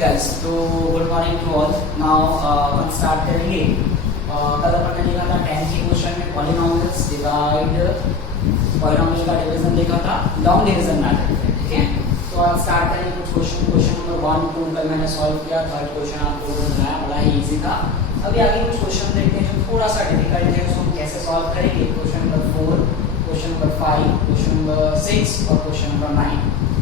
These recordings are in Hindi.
guys, तो good morning to all. Now अपन स्टार्ट करेंगे। कल अपन ने देखा था 10th के क्वेश्चन में पॉलिनोमियल्स डिवाइड, पॉलिनोमियल का डिवीजन देखा था लॉन्ग डिवीजन मेथड में, ठीक है। तो आज स्टार्ट करेंगे कुछ क्वेश्चन। क्वेश्चन नंबर 1 2 कल मैंने सॉल्व किया, थर्ड क्वेश्चन आप लोगों ने बनाया, बड़ा ही इजी था। अभी आगे कुछ क्वेश्चन देखते हैं जो थोड़ा सा डिफिकल्ट है, उसको हम कैसे सॉल्व करेंगे। Question number 4, question number 5, question number 6 और क्वेश्चन नंबर 9,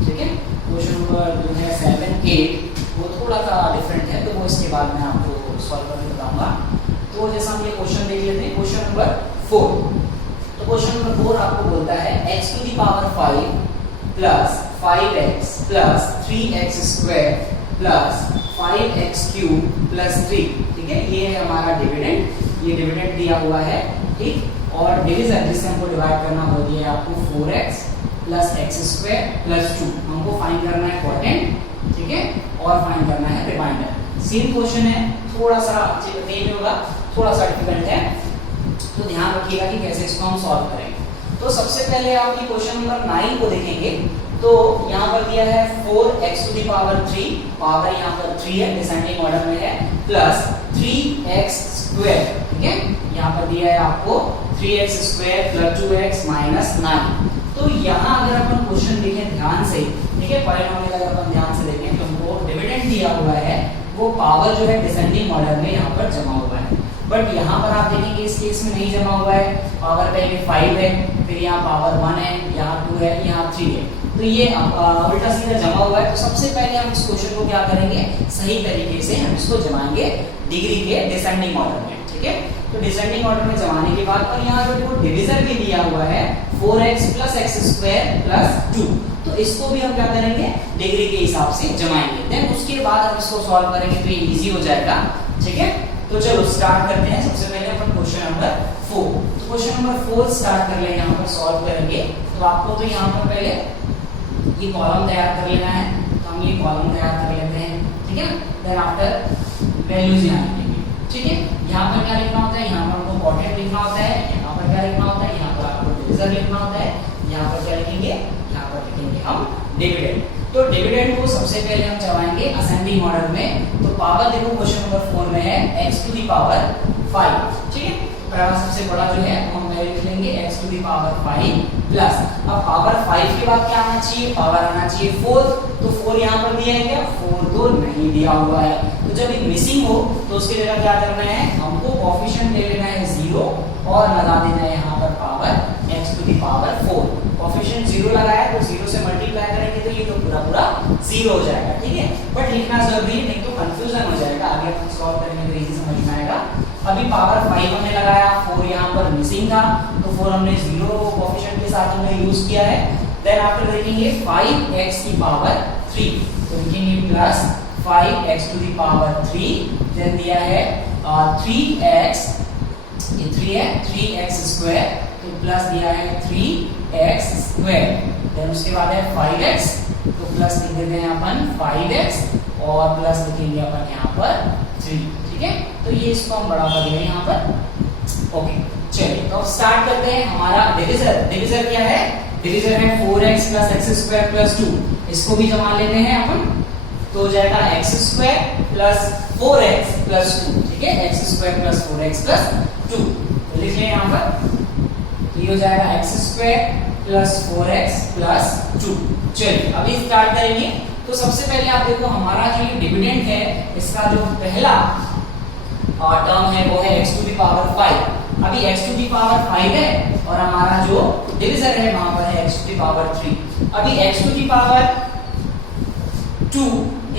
ठीक है। क्वेश्चन नंबर जो है 7 8 वो थोड़ा सा डिफरेंट है, तो वो इसके बाद मैं आपको सॉल्व करके बताऊंगा। तो जैसा हम ये क्वेश्चन देख लेते हैं, क्वेश्चन नंबर 4। तो क्वेश्चन नंबर 4 आपको बोलता है x to the power 5 plus 5x plus 3x square plus 5x cube plus 3, ठीक है। ये है हमारा डिविडेंड, ये डिविडेंड दिया हुआ है, ठीक। और डिवीजन जिससे हमको डिवाइड करना हो दिया है आपको 4x plus x square plus 2। हमको फाइंड करना है क्वोटिएंट, ठीक है, और फाइंड करना है रिमाइंडर। सेम क्वेश्चन है, थोड़ा सा नहीं होगा, थोड़ा सा डिफिकल्ट है, तो ध्यान रखिएगा कि कैसे इसको हम सॉल्व करेंगे। तो सबसे पहले आप ये क्वेश्चन नंबर 9 को देखेंगे। तो यहाँ पर दिया है 4x to the power 3, power यहाँ पर 3 है, डिसेंडिंग ऑर्डर में है, प्लस 3x स्क्वायर, ठीक है। यहाँ पर दिया है आपको 3x square plus 2x minus 9। तो यहाँ अगर अपन क्वेश्चन देखें ध्यान से, ठीक है, पॉलिनोमियल अगर अपन ध्यान से देखें तो हमको डिविडेंड दिया हुआ है, वो पावर जो है डिसेंडिंग ऑर्डर में यहाँ पर जमा हुआ है। बट यहाँ पर आप देखेंगे इस केस में नहीं जमा हुआ है, पावर पहले 5 है, फिर यहाँ पावर 1 है, यहाँ 2 है, यहाँ 3 है, तो ये उल्टा सीधा जमा हुआ है। तो सबसे पहले हम इस क्वेश्चन को क्या करेंगे, सही तरीके से हम इसको जमाएंगे डिग्री के डिसेंडिंग ऑर्डर में, ठीक है। तो डिसेंडिंग ऑर्डर में जमाने के बाद, और यहाँ जो डिवीजर भी दिया हुआ है 4x plus x square plus 2, तो इसको भी हम क्या करेंगे, डिग्री के हिसाब से जमाएंगे। देन उसके बाद हम इसको सॉल्व करेंगे तो ये इजी हो जाएगा, ठीक है। तो चलो स्टार्ट करते हैं। सबसे पहले अपन क्वेश्चन नंबर 4, तो क्वेश्चन नंबर 4 स्टार्ट कर ले, यहाँ पर सॉल्व करेंगे। तो आपको तो यहाँ पर पहले ये कॉलम तैयार कर लेना है, तो हम ये कॉलम तैयार कर लेते हैं, ठीक है। देन आफ्टर वैल्यूज यहाँ लिखेंगे, ठीक है। यहाँ पर क्या लिखना होता है, यहाँ पर हमको क्वोटिएंट लिखना होता है, यहाँ पर क्या लिखना होता है, यहाँ पर आपको डिवीजर लिखना होता है, यहाँ पर क्या लिखेंगे, यहाँ पर लिखेंगे हम डिविडेंड। तो डिविडेंड को सबसे पहले हम जमाएंगे असेंडिंग ऑर्डर में। तो पावर देखो क्वेश्चन नंबर 4 में है x टू द पावर 5, ठीक है। पहला सबसे बड़ा जो है हम लिख लेंगे x to the power 5 plus, अब पावर 5 के बाद क्या आना चाहिए, पावर आना चाहिए 4। तो 4 यहाँ पर दिया है क्या, 4 तो नहीं दिया हुआ है। तो जब ये मिसिंग हो तो उसके जगह क्या करना है, हमको कोएफिशिएंट ले लेना है 0 और लगा देना है यहाँ पर power x to the power 4। Coefficient 0 लगाया तो 0 से मल्टीप्लाई करेंगे तो ये तो पूरा पूरा 0 हो जाएगा, ठीक है। बट लिखना जरूरी है, नहीं तो कंफ्यूजन हो जाएगा, आगे अपन सॉल्व करेंगे तो इजी समझ में आएगा। अभी पावर 5 हमने लगाया, 4 यहाँ पर मिसिंग था, तो 4 हमने 0 कोएफिशिएंट के साथ हमने यूज किया है। देन आफ्टर लिखेंगे 5x की पावर 3, तो लिखेंगे plus 5x to the power 3। Then दिया है 3x, ये 3 है, 3x स्क्वायर, तो प्लस दिया है 3x स्क्वायर। देन उसके बाद है 5x, तो प्लस लिख देते हैं अपन 5x और प्लस लिखेंगे अपन यहाँ पर 3, ठीक है। तो ये इसको हम बड़ा कर लेंगे यहाँ पर, ओके। चलिए तो अब स्टार्ट करते हैं। हमारा डिवीजर, डिवीजर क्या है, डिवीजर है 4x plus x square plus 2, इसको भी जमा लेते हैं अपन। तो हो जाएगा x square plus 4x plus 2, ठीक है, x square plus 4x plus 2, तो लिख लें यहाँ पर। तो ये हो जाएगा x square plus 4x plus 2। चलिए अभी स्टार्ट करेंगे। तो सबसे पहले आप देखो हमारा जो ये डिविडेंड है, इसका जो पहला टर्म है वो है x टू द पावर 5। अभी x टू द पावर 5 है और हमारा जो डिवीजर है वहां पर है x टू द पावर 3। अभी x टू द पावर 2,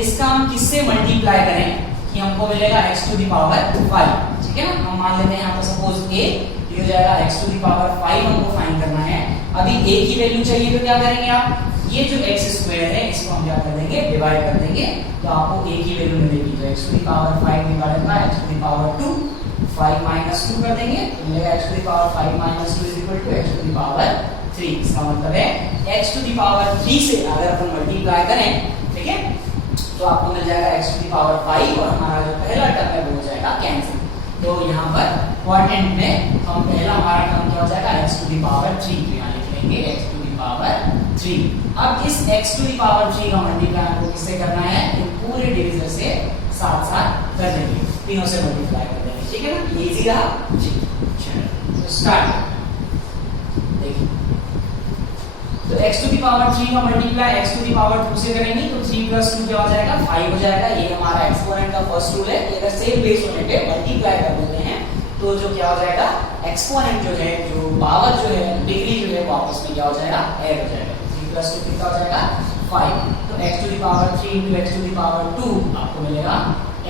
इसका हम किससे मल्टीप्लाई करें कि हमको मिलेगा x टू द पावर 5, ठीक है ना। हम मान लेते हैं यहाँ पर सपोज a, ये हो जाएगा x टू द पावर 5 हमको फाइंड करना है। अभी a की वैल्यू चाहिए तो क्या करेंगे आप, ये जो x स्क्वायर है इसको हम क्या कर देंगे, डिवाइड कर देंगे, तो आपको a की वैल्यू मिलेगी। तो x to the power 5 divided by x to the power 2, 5 minus 2 कर देंगे तो मिलेगा x to the power 5 minus 2 is equal to x to the power 3। इसका मतलब है x टू द पावर 3 से अगर अपन मल्टीप्लाई करें, ठीक है, तो आपको मिल जाएगा x टू द पावर 5 और हमारा जो पहला टर्म है वो हो जाएगा कैंसिल। तो यहाँ पर क्वोटिएंट में हम पहला हमारा टर्म क्या हो जाएगा, x टू द पावर 3, तो यहाँ लिख लेंगे x टू द पावर 3। अब इस x टू द पावर 3 का मल्टीप्लाई आपको किससे करना है, पूरे डिवीजर से साथ साथ कर देंगे, तीनों से मल्टीप्लाई कर देंगे, ठीक है ना, इजी रहा जी। चलो तो स्टार्ट देखिए, तो x टू दी पावर 3 का multiply x to the power 2 से करेंगे तो 3 प्लस 2 क्या हो जाएगा 5 हो जाएगा। ये हमारा एक्सपोनेंट का फर्स्ट रूल है, अगर सेम बेस होने पे मल्टीप्लाई कर देते हैं तो जो क्या हो जाएगा एक्सपोनेंट जो है, जो पावर जो है, डिग्री जो है वो आपस में क्या हो जाएगा ऐड हो जाएगा। 3 प्लस 2 कितना हो जाएगा 5, तो x to the power 3 into x to the power 2 आपको मिलेगा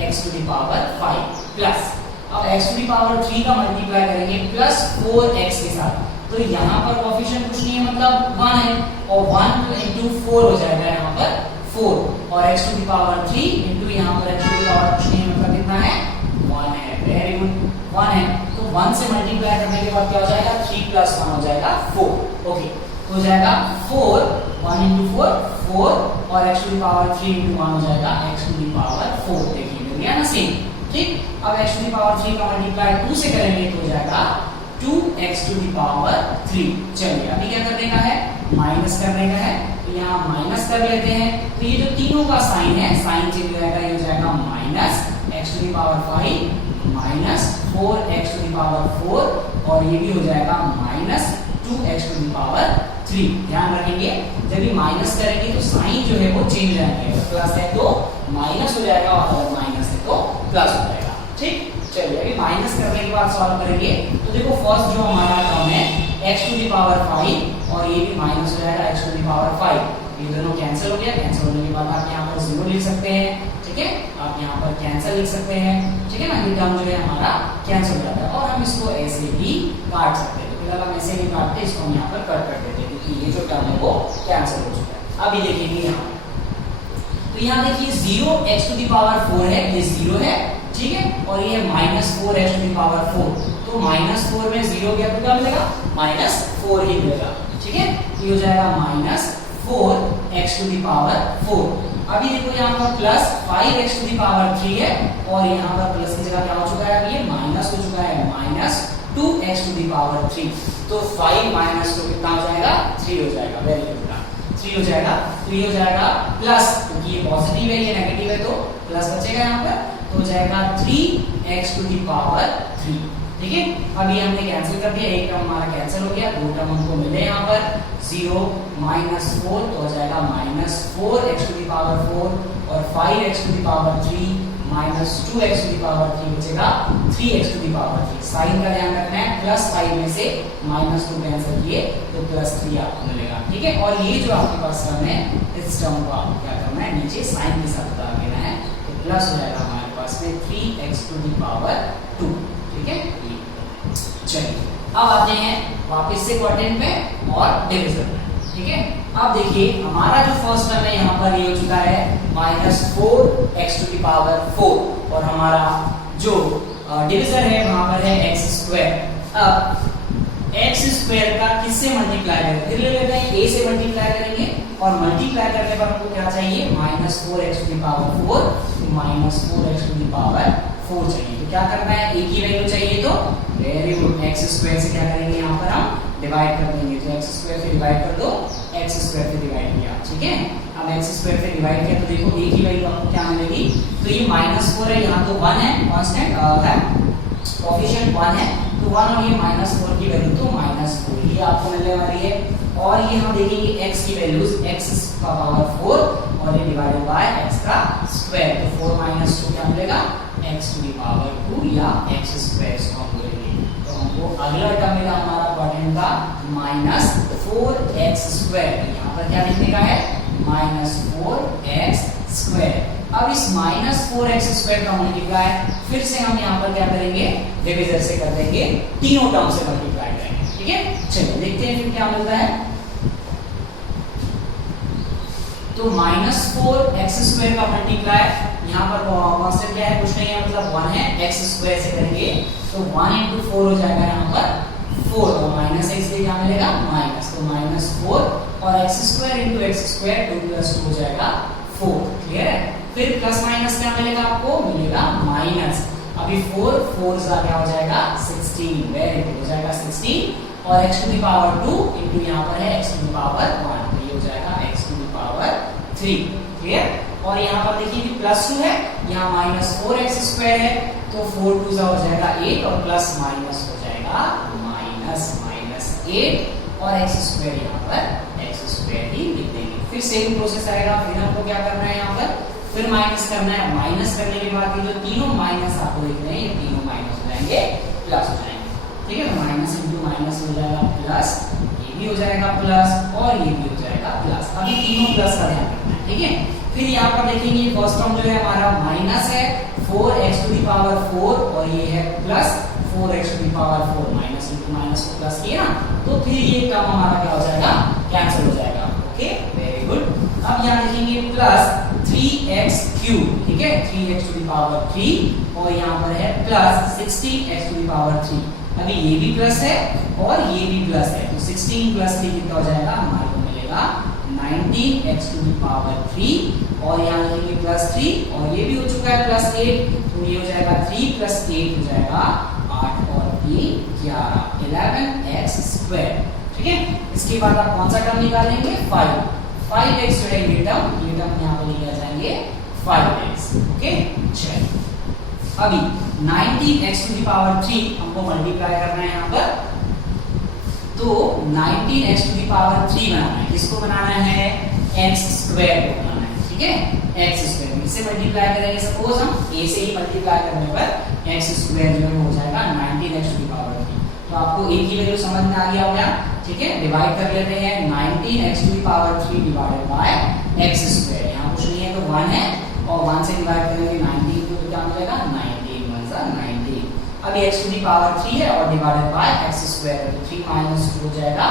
x to the power 5 plus, अब x टू दी पावर 3 का मल्टीप्लाई करेंगे प्लस 4x के साथ, तो यहाँ पर कोएफिशिएंट कुछ नहीं है मतलब 1 है, और 1 into 4 हो जाएगा यहाँ पर 4, और x to the power 3 into यहाँ पर x टू दी पावर कुछ नहीं है मतलब कितना है 1 है। वेरी गुड, 1 है, तो 1 से मल्टीप्लाई करने के बाद क्या हो जाएगा 3 plus 1 हो जाएगा 4, ओके, तो हो जाएगा 4, 1 into 4 4, और x to the power 3 into 1 हो जाएगा x टू दी पावर 4। देखिए मिल गया ना सेम, ठीक। अब x टू दी पावर 3 का मल्टीप्लाई 2 से करेंगे तो हो जाएगा 2x टू दी पावर 3। चलिए अभी क्या करने का है, माइनस करने का है, तो यहाँ माइनस कर लेते हैं, तो ये जो तीनों का साइन है, साइन चेंज हो जाएगा, ये हो जाएगा minus x to the power 5 minus 4x to the power 4, और ये भी हो जाएगा minus 2x to the power 3। ध्यान रखेंगे जब भी माइनस करेंगे तो साइन जो है वो चेंज आएंगे, अगर प्लस है तो माइनस हो जाएगा और अगर माइनस है तो प्लस हो जाएगा, ठीक। चलिए अभी माइनस करने के बाद सॉल्व करेंगे, तो देखो फर्स्ट जो हमारा टर्म है x टू दी पावर 5 और ये भी माइनस हो जाएगा x टू दी पावर 5, ये दोनों कैंसिल हो गया। कैंसिल होने के बाद आप यहाँ पर 0 लिख सकते हैं, ठीक है, आप यहाँ पर कैंसिल लिख सकते हैं, ठीक है ना, ये टर्म जो है हमारा कैंसिल हो जाता है, और हम इसको ऐसे भी काट सकते हैं, तो फिलहाल हम ऐसे नहीं काटते, इसको हम यहाँ पर कट कर देते हैं क्योंकि ये जो टर्म है वो कैंसिल हो चुका है। अभी देखेंगे यहाँ, तो यहाँ देखिए 0x टू दी पावर 4 है, ये 0 है, ठीक है, और ये minus 4x to the power 4, तो माइनस 4 में 0 गया तो क्या मिलेगा माइनस 4 ही मिलेगा, ठीक है, ये हो जाएगा minus 4x to the power 4। अभी देखो यहाँ पर plus 5x to the power 3 है, और यहाँ पर प्लस की जगह क्या हो चुका है, अब ये माइनस हो चुका है, minus 2x to the power 3, तो 5 माइनस 2 कितना हो जाएगा 3 हो जाएगा। वेरी गुड, 3 हो जाएगा, तो ये हो जाएगा प्लस, क्योंकि ये पॉजिटिव है ये नेगेटिव है तो प्लस बचेगा यहाँ पर, तो हो जाएगा 3x टू दी पावर 3, ठीक है। अभी हमने कैंसिल कर दिया, एक टर्म हमारा कैंसिल हो गया, दो टर्म हमको मिले यहाँ पर 0 माइनस 4, तो हो जाएगा minus 4x to the power 4, और 5x to the power 3 minus 2x to the power 3 बचेगा 3x to the power 3। Sign का ध्यान रखना है, प्लस 5 में से माइनस 2 कैंसिल किए तो प्लस 3 आपको मिलेगा, ठीक है। और ये जो आपके पास टर्म है, इस टर्म को आपको क्या करना है, नीचे साइन के साथ उतार देना है, तो प्लस हो जाएगा हमारे पास में 3x टू दी पावर 2, ठीक है। चलिए अब आते हैं वापस से क्वाड्रेंट में और डिवीजन में, ठीक है। अब देखिए हमारा जो फर्स्ट टर्म है यहाँ पर ये हो चुका है minus 4x to the power 4, और हमारा जो डिवीजन है वहां पर है x स्क्वायर। अब x स्क्वायर का किससे मल्टीप्लाई करें, फिर ले लेते हैं a से मल्टीप्लाई करेंगे, और मल्टीप्लाई करने पर हमको क्या चाहिए minus 4x to the power 4, तो minus 4x to the power 4 चाहिए, तो क्या करना है a की वैल्यू चाहिए, तो वेरी गुड, x स्क्वायर से क्या करेंगे यहाँ पर हम डिवाइड कर देंगे, तो x स्क्वायर से डिवाइड कर दो, x स्क्वायर से डिवाइड किया, ठीक है। अब x स्क्वायर से डिवाइड किया तो देखो a की वैल्यू आपको क्या मिलेगी, तो ये माइनस 4 है, यहाँ तो 1 है, कांस्टेंट है, कोएफिशिएंट 1 है, तो 1 और ये माइनस 4 की वैल्यू तो माइनस 4 ही आपको मिलने वाली है। और ये हम देखेंगे x की वैल्यूज, x का पावर 4 और ये डिवाइडेड बाय x का स्क्वायर, तो 4 माइनस 2 क्या मिलेगा x टू दी पावर 2 या x स्क्वायर इसको हम बोलेंगे। तो हमको अगला टर्म मिला हमारा क्वाड्रेंट का माइनस 4x स्क्वायर, यहाँ पर क्या लिखने का है माइनस 4x स्क्वायर। अब इस माइनस 4x स्क्वायर का मल्टीप्लाई फिर से हम यहाँ पर क्या करेंगे डिवीजर से कर देंगे, तीनों टर्म से मल्टीप्लाई करेंगे, ठीक है। चलिए देखते हैं फिर क्या मिलता है, तो माइनस 4x स्क्वायर का मल्टीप्लाई यहाँ पर कांस्टेंट क्या है, कुछ नहीं है मतलब 1 है, x स्क्वायर से करेंगे तो 1 into 4 हो जाएगा यहाँ पर 4, और माइनस x से क्या मिलेगा माइनस, तो माइनस 4 और x square into x square 2 plus 2 हो जाएगा 4, क्लियर है। फिर प्लस माइनस क्या मिलेगा आपको, मिलेगा माइनस, अभी 4 से क्या हो जाएगा 16, वेरी गुड, हो जाएगा 16, और x to the power 2 into यहाँ पर है x टू दी पावर 1, तो ये हो जाएगा x to the power 3, clear. और यहाँ पर देखिए कि +2 है, यहाँ -4x² है, तो 4 2 हो जाएगा 8 और प्लस माइनस हो जाएगा -8 और x² यहाँ पर x² ही लिख देंगे। फिर सेम प्रोसेस आएगा, फिर हमको क्या करना है यहाँ पर, फिर माइनस करना है। माइनस करने के बाद ये जो तीनों माइनस आपको दिख रहे हैं, ये तीनों माइनस हो जाएंगे, प्लस हो जाएंगे। ठीक है, तो माइनस इंटू माइनस हो जाएगा प्लस, ये भी हो जाएगा प्लस और ये भी हो जाएगा प्लस। अभी तीनों प्लस का ध्यान रखना है। ठीक है, फिर यहाँ पर देखेंगे फर्स्ट टर्म जो है हमारा माइनस है 4x⁴ और ये है plus 4x⁴ minus into minus को प्लस किया, तो फिर ये टर्म हमारा क्या हो जाएगा, कैंसिल हो जाएगा। Okay, very good. अब यहाँ देखेंगे प्लस 3x³ ठीक है, 3x⁴ और यहाँ पर है प्लस 16x⁴। अभी ये भी प्लस है और ये भी प्लस है, तो 16 प्लस 3 कितना हो जाएगा, हमारे को मिलेगा 19x⁴ और यहाँ लिखेंगे प्लस 3 और ये भी हो चुका है प्लस 8, तो ये हो जाएगा 3 प्लस 8 हो जाएगा 8 और 3 11 11x²। ठीक है, इसके बाद आप कौन सा टर्म निकालेंगे, 5x जो है ये टर्म यहाँ पे लिखे जाएंगे 5x। ओके, चलिए अभी 19x⁴ हमको मल्टीप्लाई करना है यहाँ पर, तो 19x⁴ बनाना है, किसको बनाना है, x² को बनाना है। ठीक है, x², इससे मल्टीप्लाई करेंगे, सपोज हम a से ही मल्टीप्लाई करने पर x² जो है हो जाएगा 19x⁴। तो आपको a की वैल्यू समझ में आ गया होगा। ठीक है, डिवाइड कर लेते हैं 19x⁴ डिवाइडेड बाय x², यहाँ कुछ नहीं है तो 1 है और 1 से डिवाइड करेंगे 19 को, तो क्या मिलेगा 19 1 19। अब x⁴ है और डिवाइडेड बाय x², तो 3 माइनस 2 हो जाएगा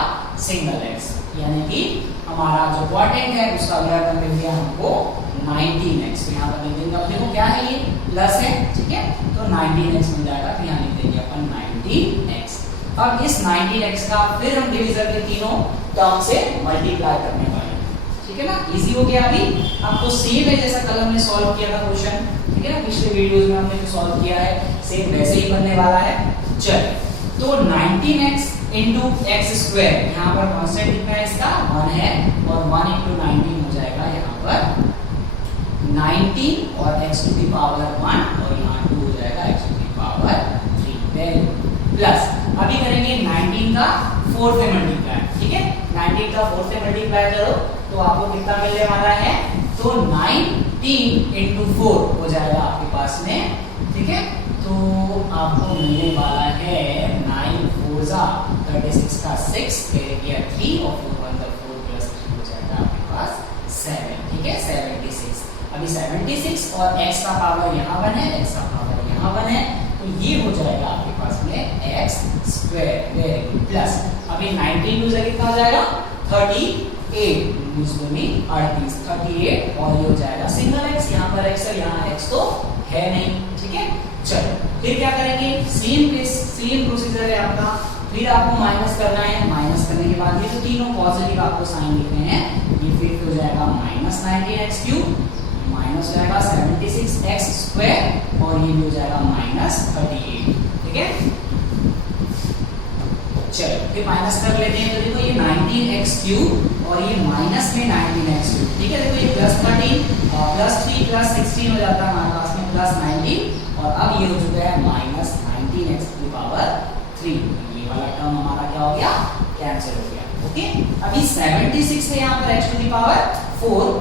सिंगल x, यानी कि हमारा जो क्वाड्रेंट है उसका अगला टर्म मिल गया हमको 19x। तो यहाँ पर लिख देंगे, अब देखो क्या है, ये प्लस है। ठीक है, तो 19x मिल जाएगा, तो यहाँ लिख देंगे अपन 19x। अब इस 19x का फिर हम डिवीजर के तीनों टर्म से मल्टीप्लाई करने वाले हैं। ठीक है ना, इजी हो गया। अभी आपको सेम है जैसा कल हमने सॉल्व किया था क्वेश्चन, ठीक है ना, पिछले वीडियोस में हमने जो सॉल्व किया है सेम वैसे ही बनने वाला है। चलिए, तो 19x इंटू x², यहाँ पर कांस्टेंट कितना है इसका, 1 है और 1 इंटू 19 हो जाएगा यहाँ पर 19 और x⁴ 1 और यहाँ 2 हो जाएगा x⁴ 3 प्लस, अभी करेंगे 19 का 4 से मल्टीप्लाई। ठीक है, 19 का 4 से मल्टीप्लाई करो तो आपको कितना मिलने वाला है, तो 19 इंटू 4 हो जाएगा आपके पास में। ठीक है, तो आपको मिलने वाला है 9 4 36 का 6 फिर 3 और 4 1 4 प्लस 3 हो जाएगा आपके पास 7। ठीक है, 76। अभी 76 और x का पावर यहाँ 1 है, x का पावर यहाँ 1 है, तो ये हो जाएगा आपके पास में x²। वेरी गुड, प्लस अभी 19 यूज कितना हो जाएगा 38 38 38 और ये हो जाएगा सिंगल x, यहाँ पर x है, यहाँ x तो है नहीं। ठीक है, चलो फिर क्या करेंगे, सेम प्रोसीजर है आपका। फिर आपको माइनस करना है, माइनस करने के बाद ये तो तीनों पॉजिटिव आपको साइन लिखने हैं, ये फिर हो जाएगा -19x³ माइनस हो जाएगा 76x² और ये भी हो जाएगा -38। ठीक है, चलो फिर माइनस कर लेते हैं, तो देखो ये 19x³ और ये माइनस में 19x³। ठीक है, देखो ये +13 +3 +16 हो जाता है हमारे पास में +19 और अब ये हो चुका है -19x⁴। ये वाला टर्म हमारा क्या हो गया, कैंसिल हो गया। ओके, अभी 76 है यहाँ पर x⁴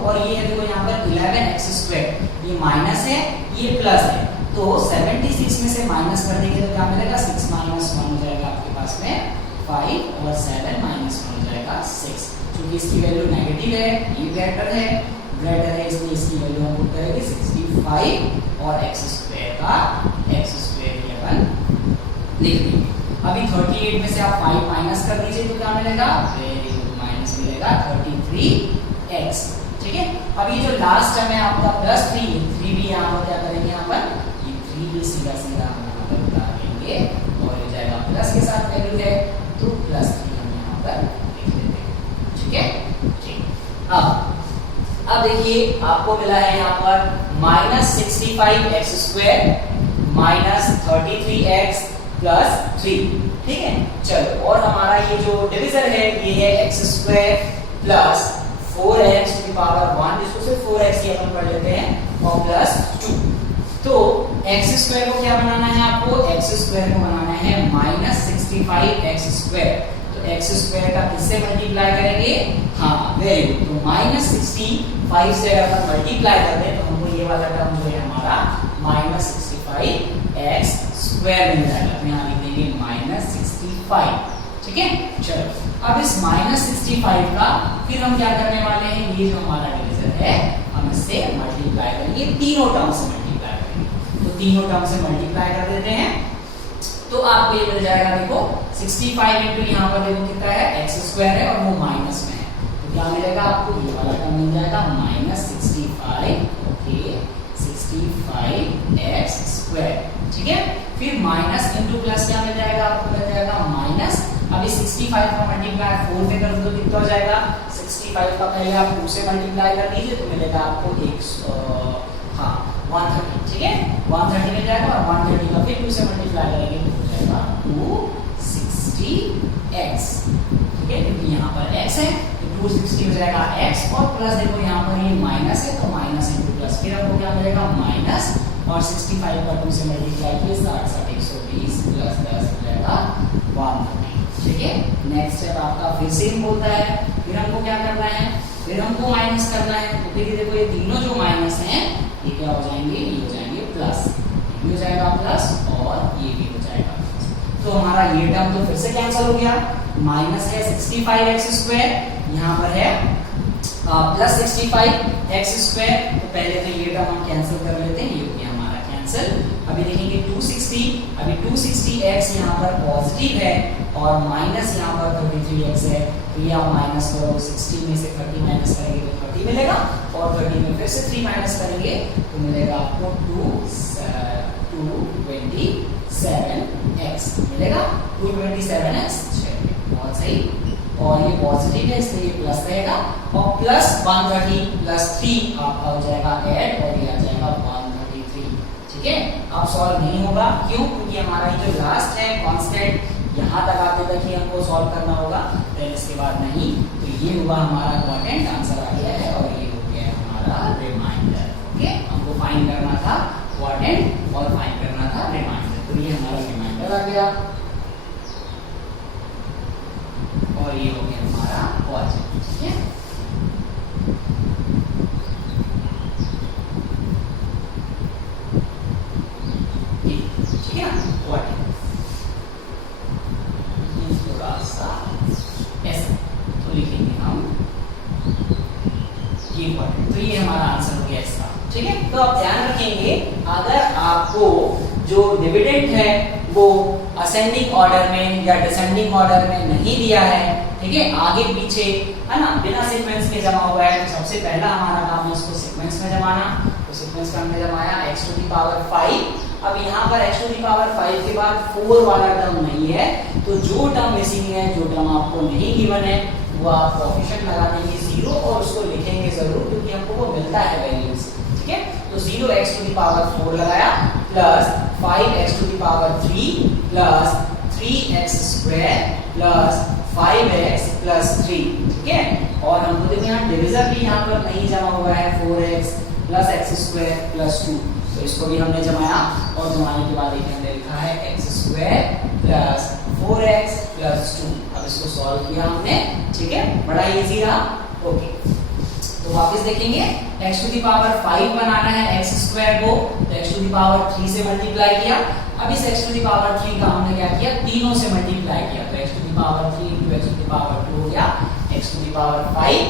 और ये देखो यहाँ पर 11x², ये माइनस है ये प्लस है, तो 76 में से माइनस कर देंगे तो क्या मिलेगा, 6 - 1 हो जाएगा आपके पास में 5 और 7 - 1 हो जाएगा 6। क्योंकि इसकी वैल्यू नेगेटिव है, ये ग्रेटर है इसलिए इसकी वैल्यू हम पुट करेंगे 65 और x² का x² ही अपन लिख देंगे। अभी 38 में से आप 5 माइनस कर दीजिए तो क्या मिलेगा, वेरी गुड, माइनस मिलेगा 33x। ठीक है, अभी जो लास्ट टर्म है आपका +3 भी यहाँ पर क्या करेंगे, यहाँ पर ये 3 भी सीधा हम यहाँ पर बता देंगे और हो जाएगा प्लस के साथ वैल्यू है तो +3 हम यहाँ पर लिख देते हैं। ठीक है, ठीक। अब देखिए आपको मिला है यहाँ पर -65x² -33x + 3। ठीक है, चलो और हमारा ये जो डिवीजर है ये है x² + 4x to the power 1, जिसको सिर्फ 4x ही अपन पढ़ लेते हैं, और प्लस 2। तो x स्क्वायर को क्या बनाना है आपको? x स्क्वायर को बनाना है माइनस 65x स्क्वायर। तो x स्क्वायर का किससे मल्टीप्लाई करेंगे? हाँ, वेरी गुड। तो माइनस 65 से अगर अपन मल्टीप्लाई कर दें तो हमको ये वाला टर्म जो है हमारा माइनस 65x स्क्वायर मिल जाएगा। तो यहाँ लिख देंगे माइनस 65। ठीक है, चलो अब इस माइनस 65 का फिर हम क्या करने वाले हैं? ये जो हमारा डिवीजन है हम इससे मल्टीप्लाई करेंगे, तीनों टर्म से मल्टीप्लाई करेंगे। तो तीनों टर्म से मल्टीप्लाई कर देते हैं तो आपको ये मिल जाएगा, देखो 65 इंटू यहाँ पर देखो कितना है, x स्क्वायर है और वो माइनस में है, तो क्या मिलेगा आपको? ये वाला टर्म मिल जाएगा माइनस 65, ओके, 65x स्क्वायर। ठीक है, फिर माइनस इंटू प्लस क्या मिल जाएगा आपको? मिल जाएगा माइनस, अभी 65 का मल्टीप्लाई 4 से कर दो तो कितना हो जाएगा? 65 का पहले आप 2 से मल्टीप्लाई कर दीजिए तो मिलेगा आपको 130। ठीक है, 130 मिल जाएगा और 130 का फिर 2 से मल्टीप्लाई करेंगे तो हो जाएगा 260x। ठीक है, क्योंकि यहाँ पर x है तो 260 हो जाएगा x, और प्लस देखो यहाँ पर ये माइनस है तो माइनस इंटू प्लस, फिर आपको क्या मिलेगा? माइनस, और 65 का 2 से मल्टीप्लाई किए 60 120 प्लस 10 हो जाएगा 130। ठीक है, नेक्स्ट स्टेप आपका फिर सेम बोलता है, फिर हमको क्या करना है? फिर हमको माइनस करना है। तो फिर देखो ये तीनों जो माइनस हैं ये क्या हो जाएंगे? ये हो जाएंगे प्लस, ये हो जाएगा प्लस और ये भी हो जाएगा प्लस। तो हमारा ये टर्म तो फिर से कैंसिल हो गया, माइनस है 65x स्क्वायर, यहाँ पर है प्लस 65x स्क्वायर। तो पहले तो ये टर्म हम कैंसिल कर लेते हैं, ये हो गया हमारा कैंसिल। अभी देखेंगे 260, अभी 260x यहाँ पर पॉजिटिव है और माइनस यहाँ पर 33x है, तो ये आप माइनस करो, 60 में से 30 माइनस करेंगे तो 30 मिलेगा, और 30 में फिर से 3 माइनस करेंगे तो मिलेगा आपको 227x मिलेगा, 227x। बहुत सही, और ये पॉजिटिव है इसलिए ये प्लस रहेगा, और प्लस 130 प्लस 3 आपका हो जाएगा ऐड, और ये आ जाएगा 133। ठीक है, अब सॉल्व नहीं होगा, क्यों? क्योंकि हमारा ये जो लास्ट है कांस्टेंट यहाँ तक आते तक ही हमको सॉल्व करना होगा, देन इसके बाद नहीं। तो ये हुआ हमारा क्वाड्रेंट, आंसर आ गया है, और ये हो गया हमारा रिमाइंडर। ओके, हमको फाइंड करना था क्वाड्रेंट और फाइंड करना था रिमाइंडर, तो ये हमारा रिमाइंडर आ गया, और ये हो गया हमारा क्वाड्रेंट। ठीक है, ठीक है ना, क्वाड्रेंट थोड़ा सा ऐसा तो लिखेंगे हम ये क्वाड्रेंट, तो ये हमारा आंसर हो गया इसका। ठीक है, तो आप ध्यान रखेंगे अगर आपको जो डिविडेंड है वो असेंडिंग ऑर्डर में या डिसेंडिंग ऑर्डर में नहीं दिया है, ठीक है, आगे पीछे है ना, बिना सीक्वेंस के जमा हुआ है, तो सबसे पहला हमारा काम है उसको सीक्वेंस में जमाना। तो सीक्वेंस का हमने जमाया x टू द पावर 5। अब यहाँ पर x टू द पावर 5 के बाद 4 वाला टर्म नहीं है, तो जो टर्म मिसिंग है, जो टर्म आपको नहीं गिवन है, वो आप कोएफिशिएंट लगा देंगे 0 और उसको लिखेंगे जरूर, क्योंकि हमको वो मिलता है वैल्यूज। ठीक है, तो 0x टू द पावर 4 लगाया plus 5x to the power 3 plus 3x square plus 5x plus 3। ठीक है, और हमको देखिए यहाँ डिवीजर भी यहाँ पर नहीं जमा हुआ है, 4x plus x square plus 2, तो इसको भी हमने जमाया, और जमाने के बाद देखिए हमने लिखा है x square plus 4x plus 2। अब इसको सॉल्व किया हमने। ठीक है, बड़ा इजी रहा। ओके, तो वापस देखेंगे x टू द पावर 5 बनाना है x स्क्वायर को, तो x टू द पावर 3 से मल्टीप्लाई किया। अब इस x टू द पावर 3 का हमने क्या किया? तीनों से मल्टीप्लाई किया, तो x to the power 3 into x to the power 2 हो गया x to the power 5,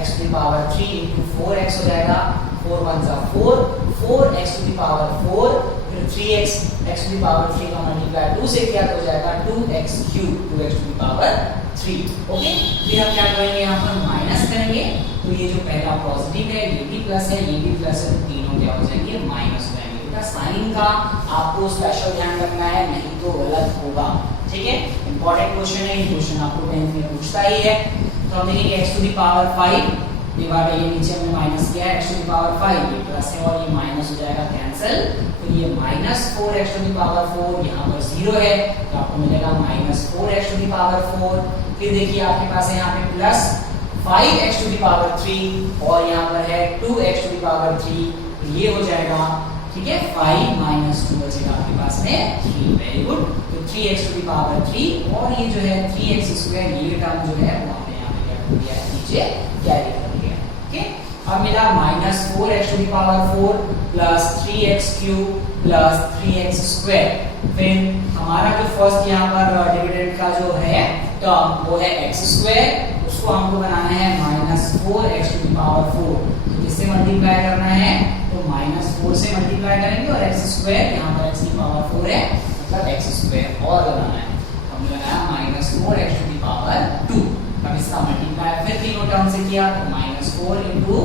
x to the power 3 into 4x हो जाएगा, 4 1 जा 4, 4x टू द पावर 4, फिर 3x, x to the power 3 का मल्टीप्लाई 2 से किया तो हो जाएगा 2x cube, 2x to the power 3। Okay, फिर हम क्या करेंगे? यहाँ पर माइनस करेंगे, तो ये जो पहला पॉजिटिव है ये भी प्लस है, ये भी प्लस है, तो तीनों क्या हो जाएंगे? माइनस हो जाएंगे। बेटा साइन का आपको स्पेशल ध्यान रखना है, नहीं तो गलत होगा। ठीक है, इंपॉर्टेंट क्वेश्चन है, ये क्वेश्चन आपको 10th में पूछता ही है। तो हम देखेंगे x to the power 5 divide, ये नीचे हमने माइनस किया है, x टू द पावर 5 ये प्लस है और ये माइनस हो जाएगा कैंसिल, तो ये minus 4x to the power 4, यहाँ पर 0 है तो आपको मिलेगा minus 4x to the power 4। फिर देखिए आपके पास है यहाँ पे plus 5x to the power 3 और यहाँ पर है 2x टू द पावर 3, ये हो जाएगा, ठीक है, 5 माइनस 2 बचेगा आपके पास में 3। Very good. तो 3x टू द पावर 3 और ये जो है 3x स्क्वायर, ये टर्म जो है वो हमने यहाँ पे क्या कर दिया है, नीचे कैरी कर दिया है। ओके, अब मिला minus 4x to the power 4 plus 3x cube plus 3x square. फिर हमारा जो फर्स्ट यहाँ पर डिविडेंड का जो है टर्म वो है x स्क्वायर, उसको हमको बनाना है minus 4x to the power 4। तो किससे मल्टीप्लाई करना है, तो माइनस 4 से मल्टीप्लाई करेंगे और x स्क्वायर, यहाँ पर x की पावर 4 है मतलब x स्क्वायर और लगाना है, हमने लगाया minus 4x to the power 2। अब इसका मल्टीप्लाई फिर तीनों टर्म से किया तो माइनस 4 इंटू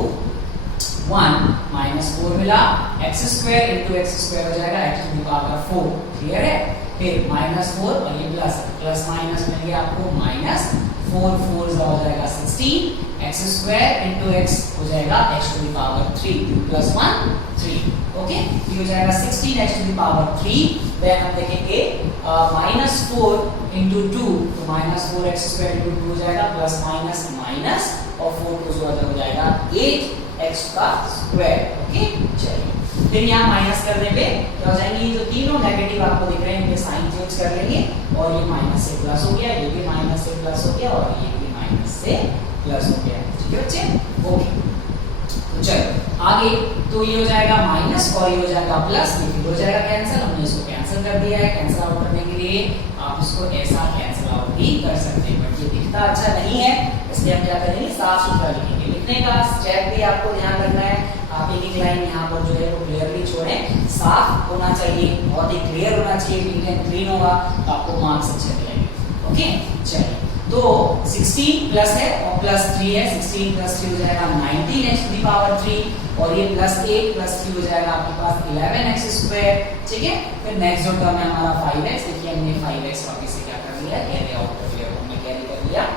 1 माइनस 4 मिला, x square into x square हो जाएगा x to the power 4। Clear है। फिर माइनस 4 और ये प्लस माइनस मिल गया आपको, माइनस 4 4 हो जाएगा 16, x स्क्वायर इंटू x हो जाएगा x to the power 3 plus 1 3। Okay, ये हो जाएगा 16x to the power 3। Then हम देखेंगे माइनस 4 इंटू 2, तो माइनस 4x स्क्वायर इंटू 2 हो जाएगा प्लस माइनस माइनस और 4 को हो जाएगा 8x का स्क्वायर। ओके, चलिए फिर यहाँ माइनस करने पे क्या हो जाएंगे, ये जो तीनों नेगेटिव आपको दिख रहे हैं इनके साइन चेंज कर लेंगे और ये माइनस से प्लस हो गया, ये भी माइनस से प्लस हो गया और ये भी माइनस से प्लस हो गया। ठीक है बच्चे, ओके। तो चलो आगे, तो ये हो जाएगा माइनस और ये हो जाएगा प्लस, ये फिर हो जाएगा कैंसिल, हमने इसको कैंसिल कर दिया है। कैंसिल आउट करने के लिए आप इसको ऐसा कैंसिल आउट भी कर सकते हैं, बट ये दिखता अच्छा नहीं है, इसलिए हम क्या करेंगे, साफ सुथरा लिखेंगे। लिखने का स्टेप भी आपको ध्यान रखना है, आप एक एक लाइन यहाँ पर जो है वो क्लियरली छोड़ें, साफ होना चाहिए, बहुत ही क्लियर होना चाहिए, नीट एंड क्लीन होगा तो आपको मार्क्स अच्छे मिलेंगे। ओके, चलिए तो 16 प्लस है और प्लस 3 है, 16 प्लस 3 हो जाएगा 19x टू द पावर 3 और ये प्लस 8 प्लस 3 हो जाएगा आपके पास 11x स्क्वायर। ठीक है, फिर नेक्स्ट जो टर्म है हमारा 5x, देखिए हमने 5x वापस से क्या कर लिया, कैरी आउट कर लिया, हमने कैरी कर लिया।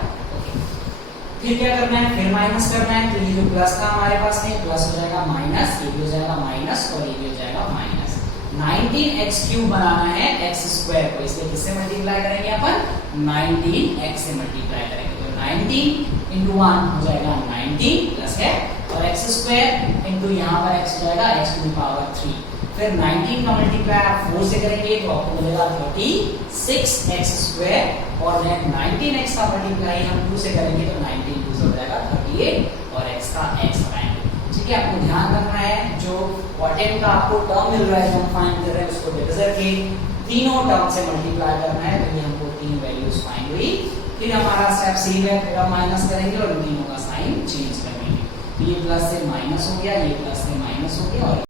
फिर क्या करना है, फिर माइनस करना है, तो ये जो प्लस था हमारे पास में प्लस हो जाएगा माइनस, ये भी हो जाएगा माइनस और ये भी हो जाएगा माइनस। 19x क्यूब बनाना है x स्क्वायर को, इसलिए किससे मल्टीप्लाई करेंगे अपन, 19x से मल्टीप्लाई करेंगे, तो 19 इंटू 1 हो जाएगा 19 प्लस है और x स्क्वायर इंटू यहाँ पर x हो जाएगा x टू द पावर 3। फिर 19 का मल्टीप्लाई आप 4 से करेंगे तो आपको मिलेगा 36x स्क्वायर और 19x का मल्टीप्लाई हम 2 से करेंगे तो 19 2 से हो जाएगा 38 और x का x बनाएंगे। ठीक है, आपको ध्यान रखना है जो व्हाटएवर का आपको टर्म मिल रहा है जो हम फाइंड कर रहे हैं उसको डिविजन के तीनों टर्म से मल्टीप्लाई करना है, तो ये हमको तीन वैल्यूज फाइंड हुई। फिर हमारा स्टेप सी है, फिर हम माइनस करेंगे और इन तीनों का साइन चेंज करेंगे। ये प्लस से माइनस हो गया, ये प्लस से माइनस हो गया और